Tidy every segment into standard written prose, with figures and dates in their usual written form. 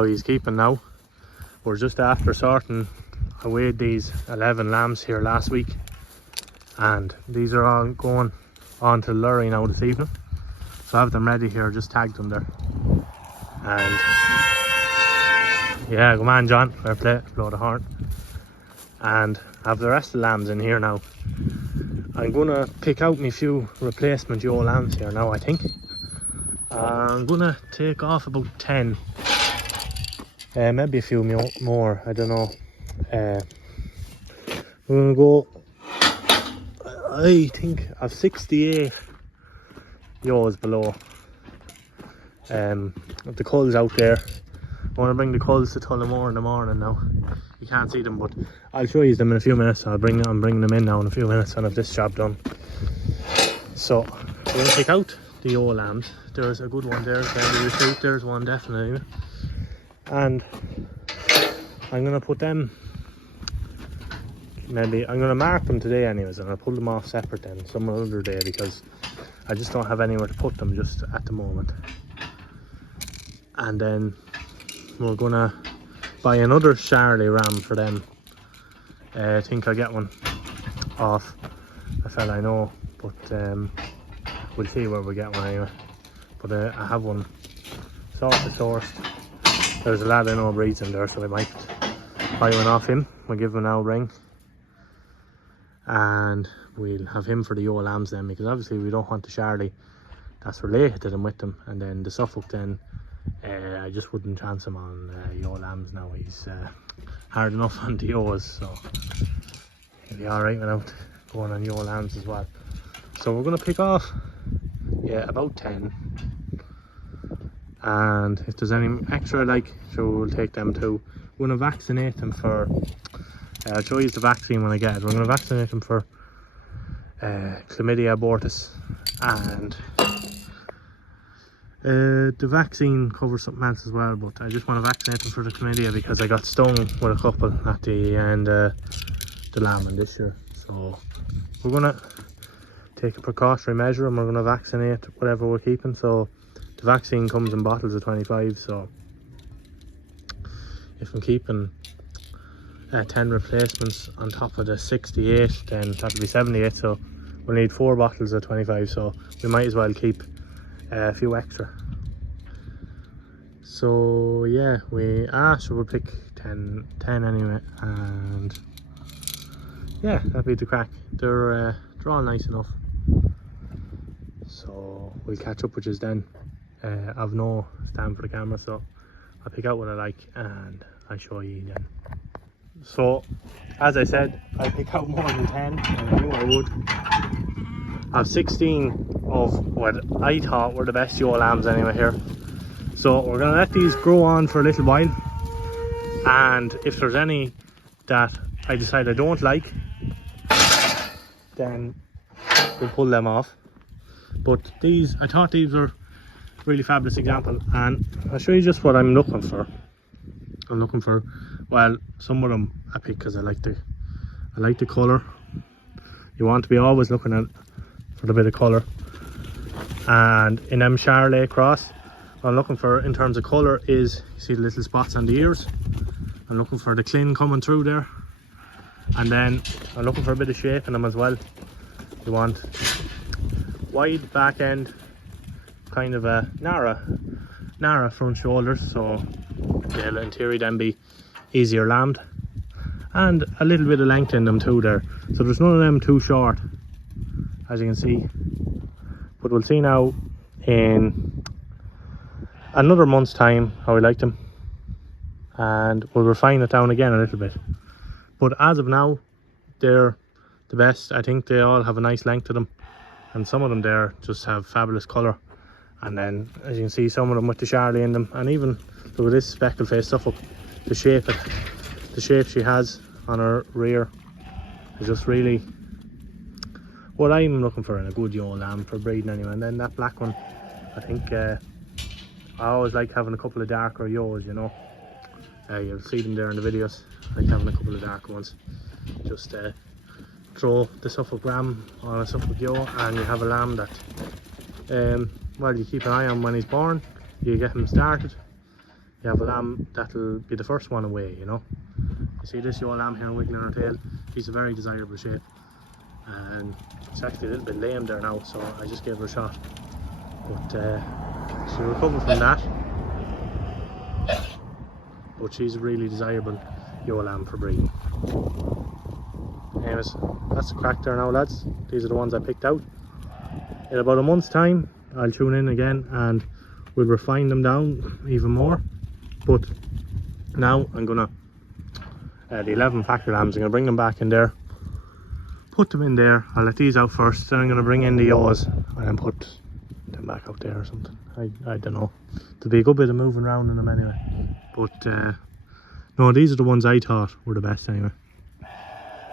how he's keeping now. We're just after sorting. I weighed these 11 lambs here last week, and these are all going on to Lurry now this evening. So I have them ready here, just tagged them there. And yeah, go man John, fair play, blow the horn. And I have the rest of the lambs in here now. I'm gonna pick out me few replacement ewe lambs here now, I think. I'm gonna take off about 10. Maybe a few more, I don't know. We're gonna go, I think I've 68 ewes below. The culls out there. I want to bring the culls to Tullamore in the morning now. You can't see them, but I'll show you them in a few minutes. I'm bringing them in now in a few minutes and have this job done. So we're going to pick out the ewe lambs. There's a good one there, there's one definitely. And I'm going to put them, maybe I'm going to mark them today anyways, and I'll pull them off separate then some other day, because I just don't have anywhere to put them just at the moment. And then we're gonna buy another Charlie ram for them. I think I'll get one off a fella I know, but we'll see where we get one anyway. But I have one sourced. There's a lad I know breeds in there, so I might buy one off him. We'll give him a ring, and we'll have him for the ewe lambs then, because obviously we don't want the Charlie that's related to them with them, and then the Suffolk then. I just wouldn't chance him on ewe lambs now. He's hard enough on the ewes, so he'll be alright without going on ewe lambs as well. So we're going to pick off, yeah, about 10. And if there's any extra, like, so we'll take them too. We're going to vaccinate them for, I'll show you the vaccine when I get it. We're going to vaccinate them for chlamydia abortus, and the vaccine covers something else as well, but I just want to vaccinate them for the chlamydia because I got stung with a couple at the end the lambing this year. So we're going to take a precautionary measure and we're going to vaccinate whatever we're keeping. So the vaccine comes in bottles of 25, so if I'm keeping 10 replacements on top of the 68, then that'll be 78, so we'll need 4 bottles of 25, so we might as well keep a few extra. So yeah, so we'll pick 10 anyway, and yeah, that'll be the crack. They're all nice enough, so we'll catch up with you then. I've no stand for the camera, so I'll pick out what I like and I'll show you then. So as I said, I pick out more than 10, and I knew I would. I have 16 of what I thought were the best ewe lambs anyway here. So we're going to let these grow on for a little while, and if there's any that I decide I don't like, then we'll pull them off. But these, I thought these were really fabulous example, and I'll show you just what I'm looking for. Well, some of them I pick because I like the colour. You want to be always looking at for the bit of colour, and in them Charolais cross, what I'm looking for in terms of colour is, you see the little spots on the ears. I'm looking for the clean coming through there, and then I'm looking for a bit of shape in them as well. You want wide back end, kind of a narrow front shoulders, so the interior then be easier lambed, and a little bit of length in them too there, so there's none of them too short, as you can see. But we'll see now in another month's time how we like them, and we'll refine it down again a little bit. But as of now, they're the best. I think they all have a nice length to them, and some of them there just have fabulous colour. And then as you can see, some of them with the Charlie in them, and even look at this speckle face Suffolk, the shape she has on her rear is just really what I'm looking for in a good ewe lamb for breeding anyway. And then that black one, I think I always like having a couple of darker ewes, you know. You'll see them there in the videos. I like having a couple of darker ones. Just throw the Suffolk ram on a Suffolk ewe and you have a lamb that well, you keep an eye on when he's born, you get him started, you have a lamb that'll be the first one away, you know. You see this young lamb here wiggling her tail, she's a very desirable shape, and it's actually a little bit lame there now, so I just gave her a shot, but she'll recover from that. But she's a really desirable young lamb for breeding. Anyways, that's the crack there now, lads. These are the ones I picked out. In about a month's time I'll tune in again and we'll refine them down even more. But now I'm gonna the 11 factory lambs, I'm gonna bring them back in there, put them in there. I'll let these out first, then I'm gonna bring in the ewes and then put them back out there or something. I don't know, there'll be a good bit of moving around in them anyway, but no, these are the ones I thought were the best anyway.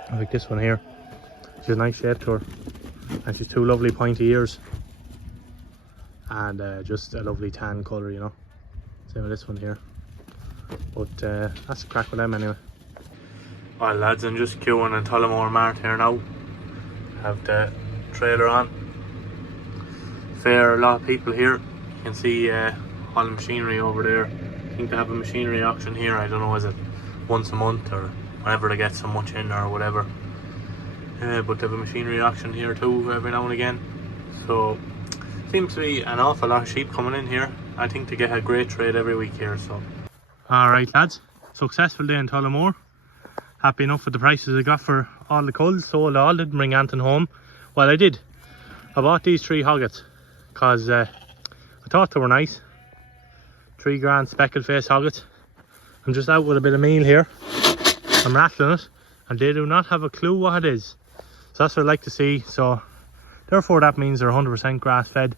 I like this one here, she's a nice shape to her, and she's two lovely pointy ears and just a lovely tan colour, you know. Same with this one here, but that's a crack with them anyway. Alright lads, I'm just queuing in Tullamore Mart here now. Have the trailer on. Fair a lot of people here. You can see Holland machinery over there. I think they have a machinery auction here. I don't know, is it once a month or whenever they get so much in or whatever. But they have a machinery auction here too every now and again. So seems to be an awful lot of sheep coming in here. I think they get a great trade every week here. So alright lads, successful day in Tullamore. Happy enough with the prices I got for all the culls. Sold all, didn't bring Anton home. Well, I did. I bought these 3 hoggets because I thought they were nice. 3 grand speckled face hoggets. I'm just out with a bit of meal here. I'm rattling it and they do not have a clue what it is. So that's what I like to see. So therefore that means they're 100% grass fed,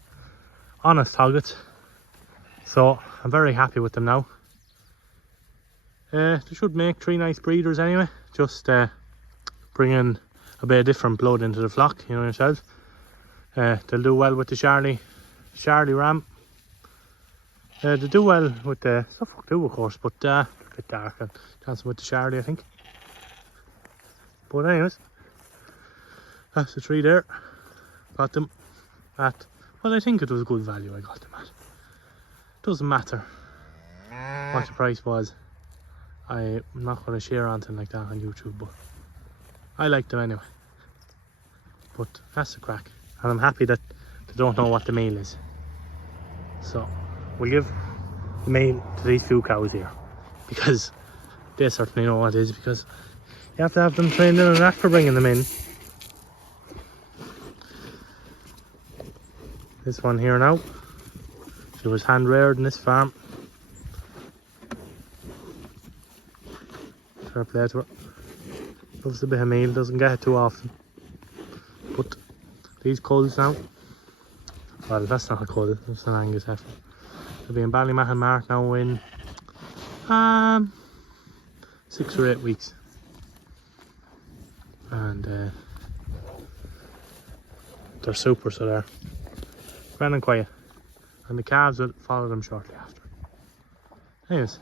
honest hoggets. So I'm very happy with them now. They should make 3 nice breeders anyway. Just bringing a bit of different blood into the flock, you know yourself. They'll do well with the Charlie ram. They do well with the Suffolk too, of course, but a bit darker dancing with the Charlie, I think. But anyways, that's the 3 there. Got them at, well, I think it was good value I got them at. Doesn't matter what the price was. I'm not going to share anything like that on YouTube, but I like them anyway. But that's the crack, and I'm happy that they don't know what the meal is. So we'll give the meal to these few cows here, because they certainly know what it is, because you have to have them trained in and that for bringing them in. This one here now, she was hand reared in this farm. Fair play to her. Loves a bit of meal, doesn't get it too often. But these culls now, well, that's not a cull, that's an Angus heifer. They'll be in Ballymahan Mart now in 6 or 8 weeks. And they're super, so they're grand and quiet. And the calves will follow them shortly after. Anyways,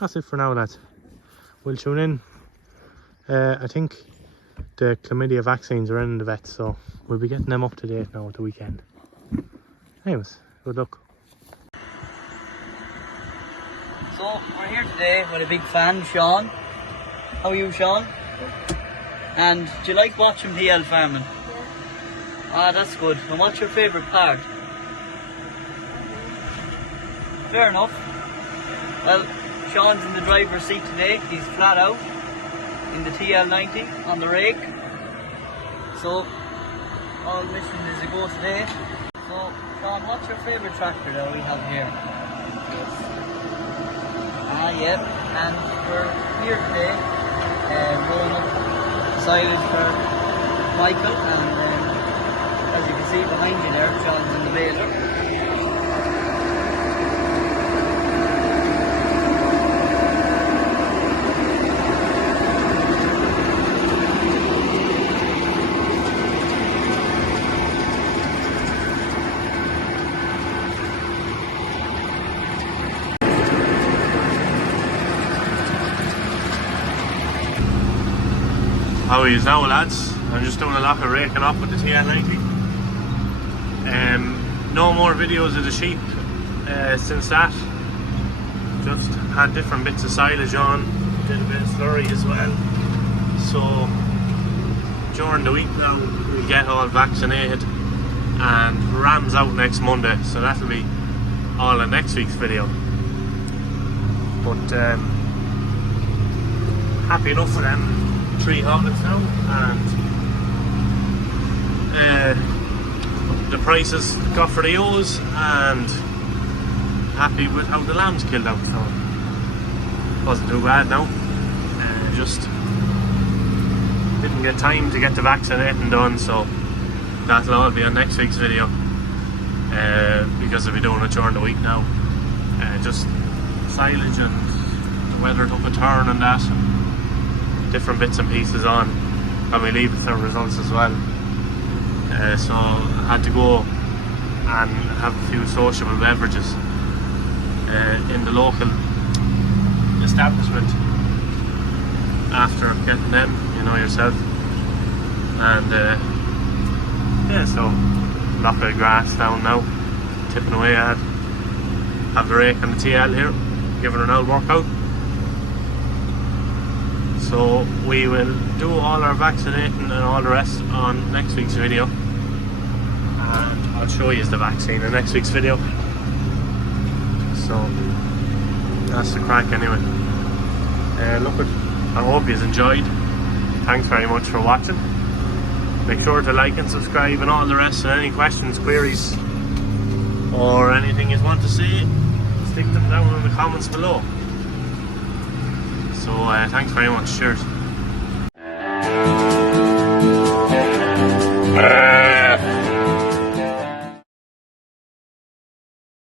that's it for now, lads. We'll tune in. I think the chlamydia vaccines are in the vet, so we'll be getting them up to date now at the weekend. Anyways, good luck. So we're here today with a big fan, Sean. How are you, Sean? And do you like watching PL farming? Ah, that's good. And what's your favourite part? Fair enough. Well, Sean's in the driver's seat today. He's flat out in the TL90 on the rake. So all mission is a go today. So Sean, what's your favourite tractor that we have here? Ah, yeah. And we're here today rolling up silage for Michael, and as you can see behind you there, Sean's in the baler. How are you now, lads? I'm just doing a lot of raking up with the TL90. No more videos of the sheep since that. just had different bits of silage on, did a bit of slurry as well. So during the week now we get all vaccinated, and Ram's out next Monday, so that'll be all in next week's video. But happy enough with them 3 hoggets now, and the prices got for the ewes, and happy with how the lambs killed out, so wasn't too bad now. Just didn't get time to get the vaccinating done, so that'll all be on next week's video, because I'll be doing it during the week now. Just silage, and the weather took a turn and that, and different bits and pieces on, and we leave with the results as well. So I had to go and have a few sociable beverages in the local establishment after getting them, you know yourself. And yeah, so a lot of grass down now, tipping away at. Have the rake and the TL here, giving her an old workout. So we will do all our vaccinating and all the rest on next week's video, and I'll show you the vaccine in next week's video. So that's the crack anyway. Look, I hope you enjoyed. Thanks very much for watching. Make sure to like and subscribe and all the rest, and any questions, queries, or anything you want to say, stick them down in the comments below. So thanks very much. Cheers.